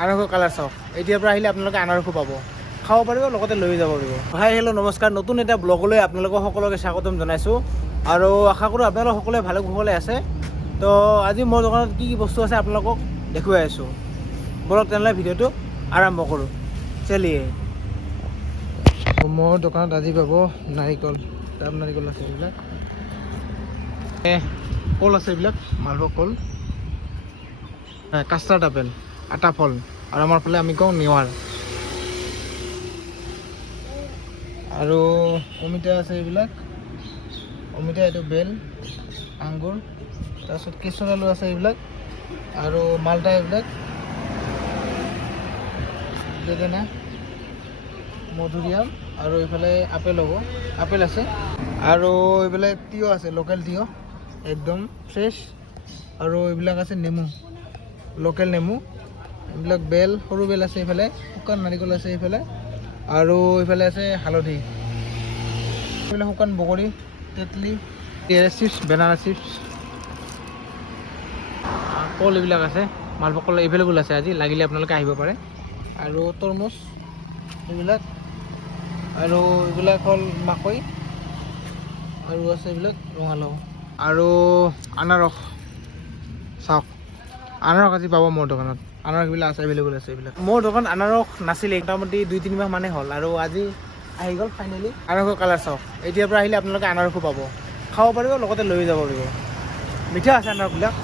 আনাৰসৰ কালাৰ চাওক, এতিয়াৰ পৰা আহিলে আপোনালোকে আনাৰসো পাব, খাব পাৰিব, লগতে লৈ যাব পাৰিব। হাই হেল্ল' নমস্কাৰ, নতুন এটা ব্লগলৈ আপোনালোকক সকলোকে স্বাগতম জনাইছোঁ আৰু আশা কৰোঁ আপোনালোক সকলোৱে ভালে কুশলে আছে। তো আজি মোৰ দোকানত কি কি বস্তু আছে আপোনালোকক দেখুৱাই আছোঁ। বলক তেনেহ'লে ভিডিঅ'টো আৰম্ভ কৰোঁ। চলিয়ে মোৰ দোকানত আজি পাব নাৰিকল, ডাব নাৰিকল আছে, এইবিলাক কল আছে, এইবিলাক মালভোগ কল, কাষ্টাৰ্ড আপেল, আটা ফল, আৰু আমাৰ ফালে আমি কওঁ নিৱাৰ, আৰু অমিতা আছে, এইবিলাক অমিতা, এইটো বেল, আঙুৰ, তাৰপিছত কেশৰ আলু আছে এইবিলাক, আৰু মালটা, এইবিলাক বেদেনা, মধুৰিআম, আৰু এইফালে আপেল হ'ব, আপেল আছে, আৰু এইফালে তিয়ঁহ আছে, লোকেল তিয়ঁহ একদম ফ্ৰেছ, আৰু এইবিলাক আছে নেমু, লোকেল নেমু, এইবিলাক বেল, সৰু বেল আছে, এইফালে শুকান নাৰিকল আছে, এইফালে আৰু এইফালে আছে হালধি, এইফালে শুকান বগৰী, তেতলি, চিপছ, বেনানা চিপছ, কল এইবিলাক আছে, মালভোগ কল এভেইলেবল আছে, আজি লাগিলে আপোনালোকে আহিব পাৰে, আৰু তৰমুজ এইবিলাক, আৰু এইবিলাক হ'ল মাকৈ, আৰু আছে এইবিলাক ৰঙালাও, আৰু আনাৰস চাওক, আনাৰস আজি পাব মোৰ দোকানত, আনাৰসবিলাক আছে, এভেইলেবল আছে এইবিলাক। মোৰ দোকানত আনাৰস নাছিলে, মোটামুটি 2-3 মাহ মানে হ'ল, আৰু আজি আহি গ'ল ফাইনেলি। আনাৰসৰ কালাৰ চাওক, এতিয়াৰ পৰা আহিলে আপোনালোকে আনাৰসো পাব, খাব পাৰিব, লগতে লৈ যাব পাৰিব, মিঠা আছে আনাৰসবিলাক।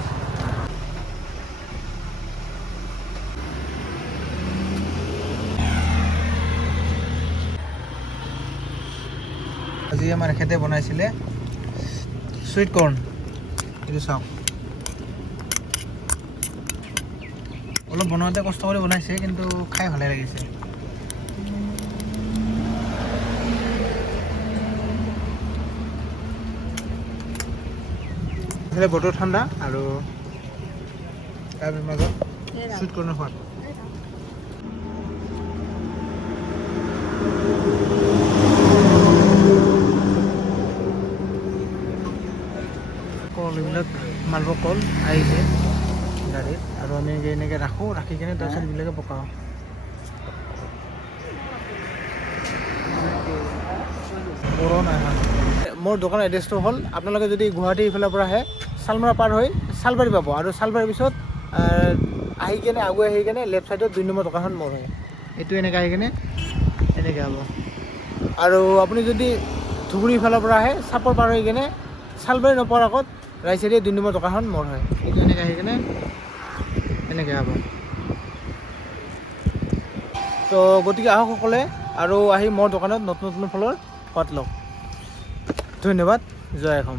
আজি আমাৰ এখেতে বনাইছিলে সুইট কৰ্ণ, এইটো চাওক, অলপ বনাওঁতে কষ্ট কৰি বনাইছে, কিন্তু খাই ভালে লাগিছে। বতৰ ঠাণ্ডা, আৰু তাৰ মাজত সুইট কৰ্ণৰ সোৱাদ। কল এইবিলাক মালভোগ কল আহিছে গাড়ীত, আৰু আমি এনেকৈ ৰাখোঁ, ৰাখি কিনে তাৰপিছত এইবিলাকে পকাওঁ। মোৰ দোকানৰ এড্ৰেছটো হ'ল, আপোনালোকে যদি গুৱাহাটী ইফালৰ পৰা আহে, শালমৰা পাৰ হৈ শালবাৰী পাব, আৰু শালবাৰীৰ পিছত আহি কিনে আগুৱাই আহি কিনে লেফ্ট ছাইডত 2 নম্বৰ দোকানখন মোৰ হয়, এইটো এনেকৈ আহি কিনে এনেকৈ হ'ব। আৰু আপুনি যদি ধুবুৰী ইফালৰ পৰা আহে, চাপৰ পাৰ হৈ কিনে শালবাৰী নোপোৱাৰ আগত ৰাইট চাইডে 2 নম্বৰ দোকানখন মোৰ হয়, এইটো এনেকৈ আহি কিনে এনেকৈ হ'ব। তো গতিকে আহক সকলোৱে, আৰু আহি মোৰ দোকানত নতুন নতুন ফলৰ সোৱাদ লওক। ধন্যবাদ, জয় অসম।